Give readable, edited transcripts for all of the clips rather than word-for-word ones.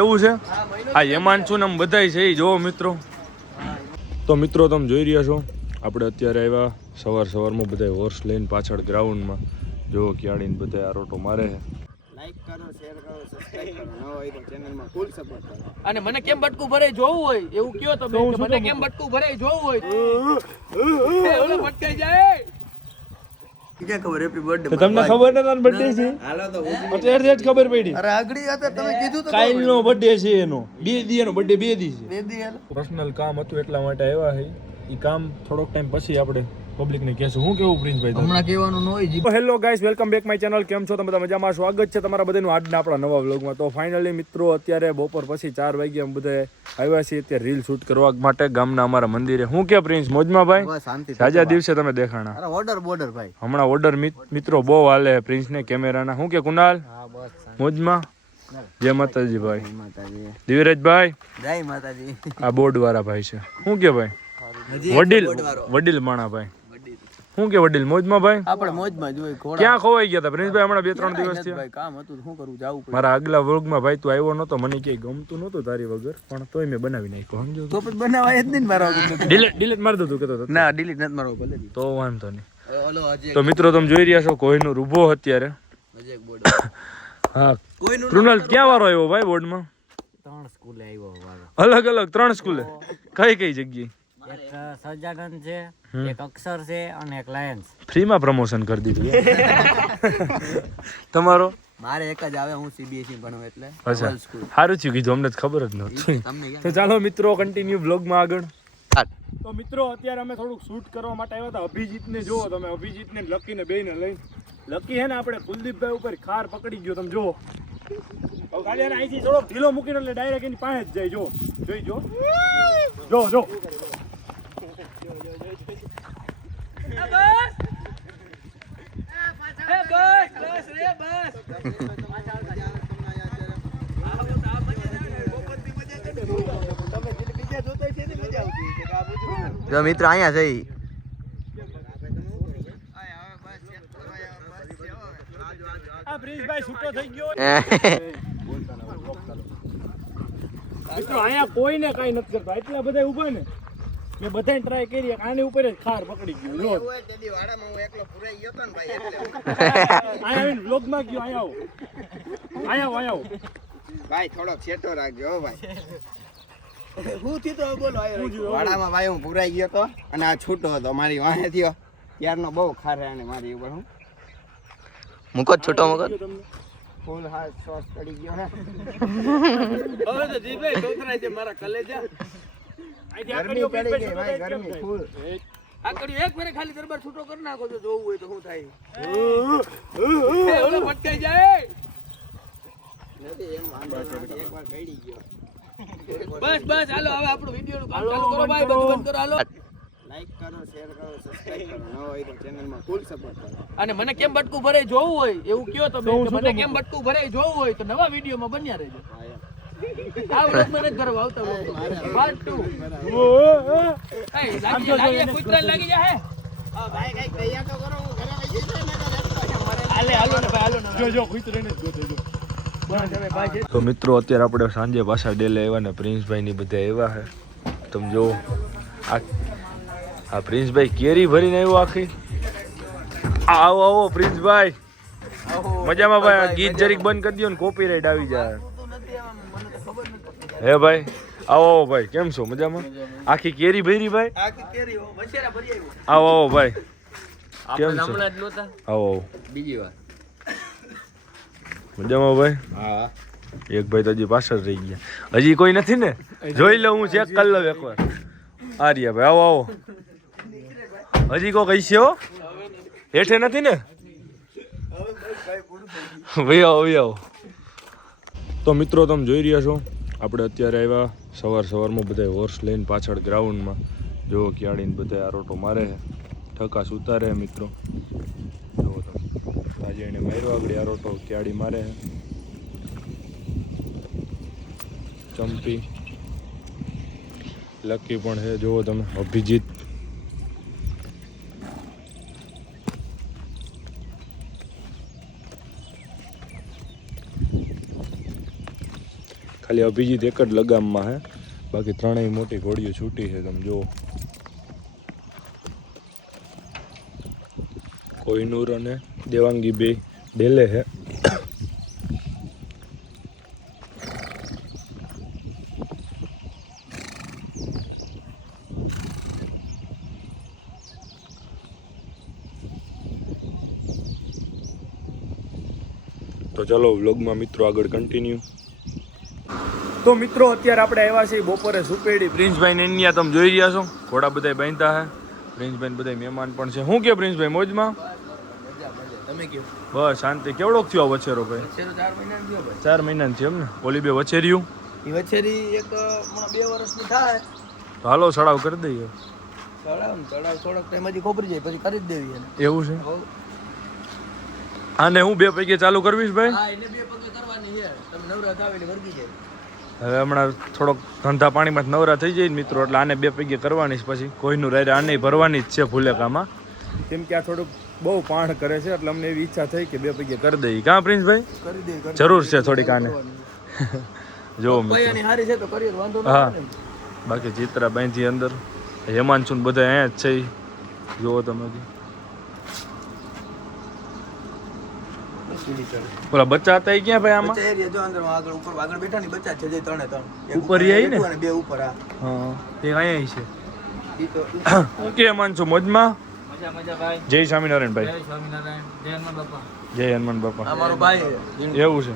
એવું છે આ હેમાંશુ ને બધાય છે એ જોવો મિત્રો. તો મિત્રો તમે જોઈ રહ્યા છો આપણે અત્યારે આવ્યા સવારમાં બધા હોર્સ લઈને પાછળ ગ્રાઉન્ડમાં. જો કિયાળીને બધા આરોટો મારે છે. લાઈક કરો, શેર કરો, સબસ્ક્રાઇબ કરો. ન હોય તો ચેનલમાં ફૂલ સપોર્ટ કરો. અને મને કેમ બટકું ભરે જોવું હોય એવું કયો તમે કે મને કેમ બટકું ભરે જોવું હોય ઓલો ભટકાઈ જાય. કે ખબર હેપી બર્થડે તો તમને ખબર ને તારો બર્થડે છે? હાલો તો અત્યારે જ ખબર પડી. અરે આગળી હતા તમે કીધું તો કાલનો બર્થડે છે એનો. 2 દી એનો બર્થડે 2 દી છે. બેદી હાલો પર્સનલ કામ હતું એટલા માટે આવ્યા છે. એ કામ થોડોક ટાઈમ પછી આપણે પબ્લિકને કહેશું. હું કેવું પ્રિન્સભાઈ હમણાં કહેવાનું ન હોય જી. Hello guys, welcome back my channel. કેમ છો તમે બધા? મજામાં? સ્વાગત છે તમારા બધાનું આજના આપણા નવા વ્લોગમાં. તો ફાઇનલી મિત્રો અત્યારે બપોર પછી 4 વાગ્યા બધા આવ્યા છીએ અત્યારે રીલ શૂટ કરવા માટે ગામના અમારા મંદિરે. હું કે પ્રિન્સ મોજમાં ભાઈ? બસ શાંતિ. સાજા દિવસે તમે દેખાણા. અરે બોર્ડર ભાઈ. હમણાં ઓર્ડર મિત્રો બહુ હાલે પ્રિન્સને કેમેરાના. હું કે કુનાલ હા બસ મોજમાં? જય માતાજી ભાઈ. માતાજી. દિવ્યરાજભાઈ જય માતાજી. આ બોર્ડ વાળા ભાઈ છે. શું કે ભાઈ? વડીલ માણા ભાઈ. શું કે વડીલ મોજમાં ભાઈ? આપણે મોજમાં જ હોય. ક્યાં ખોવાઈ ગયા હતા પ્રિન્સભાઈ? હમણાં 2-3 દિવસ થયા. ભાઈ કામ હતું શું કરું જાવું પડ્યું. મારા આગલા વ્લોગમાં ભાઈ તું આવ્યો નતો, મને ક્યાંય ગમતું નતું તારી વગર, પણ તોય મેં બનાવી નાખ્યો. સમજો તો પછી બનાવાય જ નહીં મારા વગર. ડિલીટ મારી દઉં કેતો હતો. ના ડિલીટ નથી મારો ભલે તો વાંધો નહીં. ઓલો હજી તો મિત્રો તમે જોઈ રહ્યા છો કોઈનું રૂબો અત્યારે. એક બોર્ડ હા કોઈનું કૃણાલ ક્યાં વારો આવ્યો ભાઈ બોર્ડમાં? 3 સ્કૂલે આવ્યો વારો. અલગ 3 સ્કૂલે. કઈ જગ્યાએ? એક સજાનંદ છે, એક અક્ષર છે અને એક લાયન્સ. ફ્રીમાં પ્રમોશન કરી દીધું તમારો. મારે એક જ આવે, હું સીબીએસઈ ભણું એટલે અચ્છા સારું થયું કીધું, અમને ખબર જ નહોતી. તો ચાલો મિત્રો કન્ટિન્યુ બ્લોગમાં આગળ. તો મિત્રો અત્યારે અમે થોડુંક શૂટ કરવા માટે આવ્યા હતા. અભિજીતને જોવો તમે, અભિજીતને લકીને બેયને લઈને. લકી હે ને આપણે કુલદીપભાઈ ઉપર ખાર પકડી ગયો, તમે જુઓ. હવે ગાડી અહીંથી થોડોક ઢીલો મૂકીને એટલે ડાયરેક્ટ એની પાસે જ જાય. જો જો મિત્ર અહીંયા છે. આ પ્રિન્સભાઈ છૂટો થઈ ગયો. મિત્રો અહીંયા કોઈને કાઈ નથી કરતા, એટલા બધા ઊભા ને મેં બધાને ટ્રાય કરી, આની ઉપર જ ખાર પકડી ગયું. લો અહીંયા આવીને વ્લોગમાં ગયો. અહીંયા આવો ભાઈ થોડોક સેટો રાખજો હો ભાઈ. હું થી તો બોલો વાડામાં ભાઈ હું પુરાઈ ગયો તો અને આ છૂટો હતો મારી વાહે થયો ત્યારનો બહુ ખારે અને મારી ઉપર હું મુકત છૂટો મુકત ફૂલ હા સોસ પડી ગયો હે. હવે તો જીભાઈ છોકરા છે મારા કલેજા. ગરમી પડી ગઈ ભાઈ, ગરમી ફૂલ. આ કર્યું એક ફેરે ખાલી દરબાર છૂટો કરી નાખો તો જોવું હોય તો શું થાય. ઓલો ભટકાઈ જાય. નથી એમ વાંધો નથી, એકવાર કઈડી ગયો. બસ હાલો હવે આપણો વિડિયો નું કામ ચાલુ કરો ભાઈ, બધું બંધ કરો. હાલો લાઈક કરો, શેર કરો, સબસ્ક્રાઇબ કરો. ન હોય તો ચેનલમાં ફૂલ સપોર્ટ કરો. અને મને કેમ બટકું ભરે જોવું હોય એવું કયો તમે કે મને કેમ બટકું ભરે જોવું હોય તો નવા વિડિયોમાં બન્યા રહેજો. આ વ્લોગ મને જ કરવા આવતા પાર્ટ 2. એ લાગી કૂતરા લાગી જાય. હા ભાઈ કઈ તૈયાર તો કરો, હું ઘરે આવી જઈશ ને હાલો ને ભાઈ હાલો ને જો કુતરાને જ ગોતજો. તો મિત્રો અત્યારે આપણે સાંજે પાછા ડેલે આવ્યા ને પ્રિન્સભાઈ ની બધા આવ્યા છે. તમે જો આ પ્રિન્સભાઈ કેરી ભરીને આવ્યો આખી. આવો પ્રિન્સભાઈ. મજામાં ભાઈ? ગીત જરીક બંધ કરી દો ને કોપીરાઈટ આવી જાય. હે ભાઈ આવો ભાઈ, કેમ છો? મજામાં? આખી કેરી ભરી ભાઈ? આખી કેરી વછેરા ભરી આવ્યો. આવો ભાઈ, કેમ છો? હમણાં જ નહોતા. આવો બીજી વાર. મજામાં ભાઈ? હા એક ભાઈ તો હજી પાછળ રહી ગયા. હજી કોઈ નથી ને? જોઈ લઉં, હું ચેક કરી લઉં એકવાર. આર્યા ભાઈ આવો હજી કોઈ કઈ છે હો? હેઠે નથી ને? ભાઈ આવો. તો મિત્રો તમે જોઈ રહ્યા છો આપણે અત્યારે આવ્યા સવારમાં બધા હોર્સ લઈને પાછળ ગ્રાઉન્ડમાં. જો કિયાળીને બધા આરોટો મારે છે, ઠકા સુતારે મિત્રો. જુઓ તમે આજે એને માર્યો આગળ આરોટો, કિયાળી મારે છે. ચંપી લકી પણ છે, જુઓ તમે. અભિજીત ખાલી અભિજીત એક જ લગામમાં હે, બાકી ત્રણેય મોટી ઘોડીઓ છૂટી છે. તમે જુઓ કોહિનૂર અને દેવાંગી બે ડેલે છે. તો ચલો વ્લોગમાં મિત્રો આગળ કન્ટિન્યુ. તો મિત્રો અત્યારે આપણે આવ્યા છીએ બપોરે સુપેડી પ્રિન્સભાઈ ને અહીંયા તમે જોઈ રહ્યા છો ઘોડા બધા બાંધતા હે. પ્રિન્સભાઈ બધા મહેમાન પણ છે. શું કે પ્રિન્સભાઈ મોજમાં? તમે કયો બસ શાંતિ. કેવડોક થયો વછેરો ભાઈ? 4 મહિના થયો ભાઈ. 4 મહિનાની છે એમ ને? ઓલી બે વછેર્યું ઈ વછેરી એક 2 વર્ષની થાય તો હાલો સડાવ કરી દઈએ. ચડાવ થોડોક ટાઈમ હજી ખોપરી જાય પછી કરી જ દેવી એને. એવું છે? આને હું 2 પૈકી ચાલુ કરવીશ ભાઈ? હા એને 2 પગે કરવાની છે. તમે નવરા થાવ એટલે વર્ગી જાય. હવે હમણાં થોડોક ધંધા પાણીમાં નવરા થઈ જાય ને મિત્રો, એટલે આને 2 પૈકી કરવાની છે. પછી કોઈનું રાયરે આને ભરવાની જ છે ફુલેકામાં, કેમ કે આ થોડુંક બહુ પાણ કરે છે, એટલે અમને એવી ઈચ્છા થઈ કે 2 પૈકી કરી દઈએ. કાં પ્રિન્સભાઈ? કરી દે જરૂર છે થોડીક આને. જો ભાઈ આની હારી છે તો કરીએ તો વાંધો હા. ન આવે. બાકી ચિત્રા બાંધી અંદર, હેમાંશુ ને બધા અહીંયા જ છે. જુઓ તમે ઓલા બચ્ચા હતા એ ક્યાં ભાઈ આમાં? બચ્ચા એરિયા જો અંદર આગળ ઉપર આગળ બેઠા ની બચ્ચા છે જે 3 એક ઉપર ઈ આઈ ને? અને 2 ઉપર આ. હા એ અહીંયા છે. ઈ તો હું કે હેમાંશુ મોજમાં? મજા ભાઈ. જય સ્વામિનારાયણ ભાઈ. જય સ્વામિનારાયણ. જય હનુમાન બાપા. જય હનુમાન બાપા. આ મારો ભાઈ છે. એવું છે.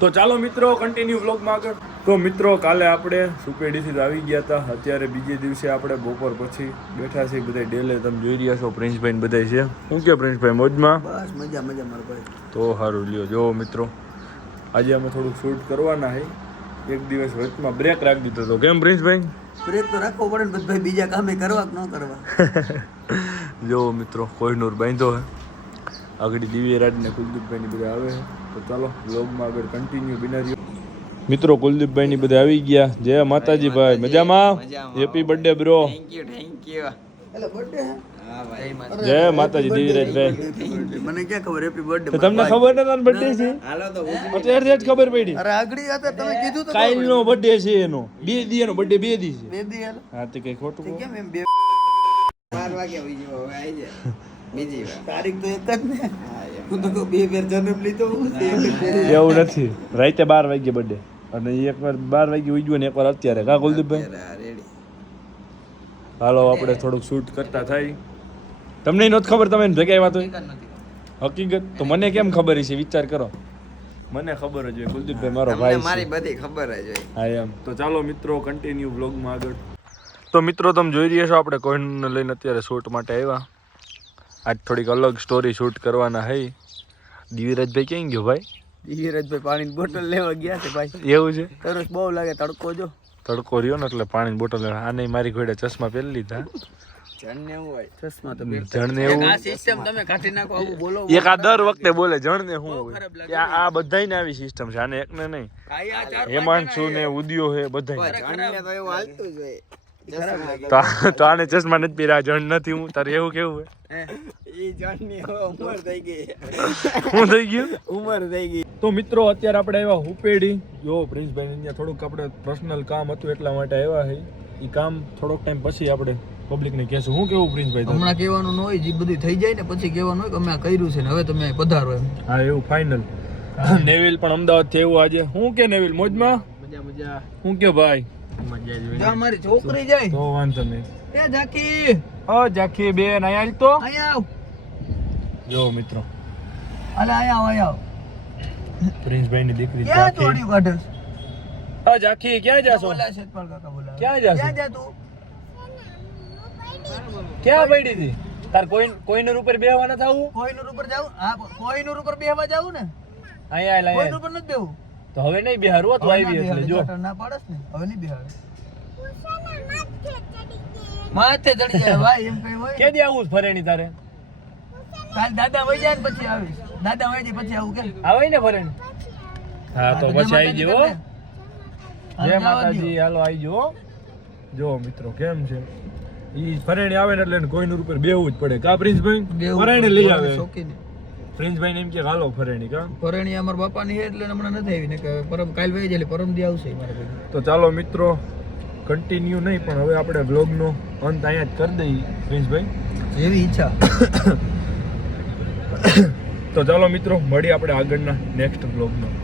તો ચાલો મિત્રો કન્ટિન્યુ વ્લોગમાં આગળ. તો મિત્રો કાલે આપણે સુપેડીથી જ આવી ગયા હતા. અત્યારે બીજે દિવસે આપણે બપોર પછી બેઠા છીએ બધા ડેલે. તમે જોઈ રહ્યા છો પ્રિન્સભાઈ ને બધા છે. શું કે પ્રિન્સભાઈ મોજમાં? બસ મજા મારો ભાઈ. તો સારું લ્યો. જો મિત્રો આજે અમે થોડુંક શૂટ કરવાના છે. એક દિવસ વચમાં બ્રેક રાખી દીધો હતો. કેમ પ્રિન્સભાઈ? બ્રેક તો રાખવો પડે ને ભાઈ, બીજા કામે કરવા કે ન કરવા. જો મિત્રો કોહિનૂર બાંધ્યો હે. આગળ દિવ્યરાજ ને કુલદીપભાઈ ની બધા આવે છે. તો ચાલો વ્લોગમાં આગળ કન્ટિન્યુ બિના રહ્યો. મિત્રો કુલદીપભાઈ ની બધા આવી ગયા. જય માતાજી ભાઈ. મજામાં? Happy birthday bro. Thank you. એટલે બર્થડે હે? હા ભાઈ. જય માતાજી દિવ્યરાજભાઈ. મને ક્યાં ખબર હેપી બર્થડે. તો તમને ખબર નતા બર્થડે છે? હાલો તો અત્યારથી જ ખબર પડી. અરે આગળી હતા તમે કીધું તો કાલનો બર્થડે છે એનો. 2 દી એનો બર્થડે 2 દી છે. બેબી હાલ. હા તે કઈ ખોટું કહો? કેમ એમ બે 12 વાગે આવી જાવ હવે આવી જાય. બીજી વાર. તારીખ તો એક જ ને. હું તો કહું 2 વાર જન્મ લીધો હું છે. એવું નથી. રાતે 12 વાગે બર્થડે અને એકવાર 12 વાગે ઉઈ ગયો ને એકવાર અત્યારે. કા કુલદીપભાઈ? રેડી. હાલો આપણે થોડુંક શૂટ કરતા થાય. તમને નહોતી ખબર? તમે એને ભેગા આવ્યા તો હકીકત તો મને કેમ ખબર છે? વિચાર કરો. મને ખબર જ હોય. કુલદીપભાઈ મારો તમને ભાઈ મારી છે. બધી ખબર જ હોય. હા એમ. તો ચાલો મિત્રો કન્ટિન્યુ વ્લોગમાં આગળ. તો મિત્રો તમે જોઈ રહ્યા છો આપણે કોઈને લઈને અત્યારે શૂટ માટે આવ્યા. આજ થોડીક અલગ સ્ટોરી શૂટ કરવાના હે. દિવ્યરાજભાઈ ક્યાં ગયો ભાઈ? ધીરજભાઈ પાણીની બોટલ લેવા ગયા છે ભાઈ. એવું છે? તરસ બહુ લાગે, તડકો જો. તડકો રહ્યો ને એટલે પાણીની બોટલ આને મારી ઘોડે ચશ્મા પહેરી લીધા. જણને એવું હોય. ચશ્મા તો જણને એવું આ સિસ્ટમ તમે કાઢી નાખો આવું બોલો. એક આ દર વખતે બોલે જણને શું હોય કે આ બધાયને આવી સિસ્ટમ છે, આને એકને નહીં. હેમાંશુ ને ઉદયો હે બધાય. જણને તો એવું હાલતું જ હોય. તો આને ચશ્મા નથી પહેર્યા, જણ નથી હું. તારે એવું કેવું હે? ઈ જણની હવે ઉંમર થઈ ગઈ. શું થઈ ગયું? ઉંમર થઈ ગઈ. તો મિત્રો અત્યારે આપણે આવ્યા હુપેડી. જો પ્રિન્સભાઈ અહીંયા થોડુંક આપણે પર્સનલ કામ હતું એટલા માટે આવ્યા છે. એ કામ થોડોક ટાઈમ પછી આપણે પબ્લિકને કહેશું. શું કેવું પ્રિન્સભાઈ? હમણાં કહેવાનું ન હોય, જે બધું થઈ જાય ને પછી કહેવાનું હોય કે અમે આ કર્યું છે ને હવે તમે પધારો એમ. હા એવું ફાઇનલ. નેવિલ પણ અમદાવાદથી આવ્યું આજે. શું કે નેવિલ મોજમાં? મજા. શું કે ભાઈ? જા મારી છોકરી જાય. તો વાંધો નહીં. એ ઝાકી, ઓ જાખી બેન અહીંયા તો અહીંયા આવ. જો મિત્રો અલે અહીંયા આવ. પ્રિન્સભાઈ ની દીકરી ક્યાં જાખી. ચોડ્યું કાઢે? હા જાખી ક્યાં જાશો? બોલા શેતપાલ કાકા બોલા. ક્યાં જાશો? ક્યાં જા તું? ક્યાં પડી હતી? તાર કોઈનર ઉપર બેહવા નથી આવું? કોઈનૂર ઉપર જાવું? હા કોઈનૂર ઉપર બેહવા જાવું ને. અહીંયા કોઈનૂર ઉપર નથી બેહવું. તો હવે નહીં બિહારવો તો આવી એટલે જો ના પાડસ ને હવે નહીં બિહાર. માથે ચડી જાય ભાઈ એમ કઈ હોય. કે દી આવું ફરેણી તારે? કાલ દાદા વઈ જાય ને પછી આવીશ. દાદા વઈ જાય પછી આવું કે આવે ને ફરેણી? હા તો પછી આવી જજો. જય માતાજી. હાલો આવી જજો. જો મિત્રો કેમ છે ઈ ફરેણી આવે ને એટલે કોઈનૂર ઉપર બેહવું જ પડે. કા પ્રિન્સભાઈ? ફરેણી લઈ આવે. પ્રિન્સભાઈ ને એમ કે હાલો ફરેણી કા પરણી અમારા બાપાની છે એટલે હમણાં નથી આવી ને કે પરમ કાલ વહી જાય પરમ દી આવશે મારા ભાઈ. તો ચાલો મિત્રો કન્ટિન્યુ નહીં પણ હવે આપણે બ્લોગનો અંત અહીંયા જ કરી દઈએ પ્રિન્સભાઈ જેવી ઈચ્છા. તો ચાલો મિત્રો મળીએ આપણે આગળના નેક્સ્ટ બ્લોગમાં.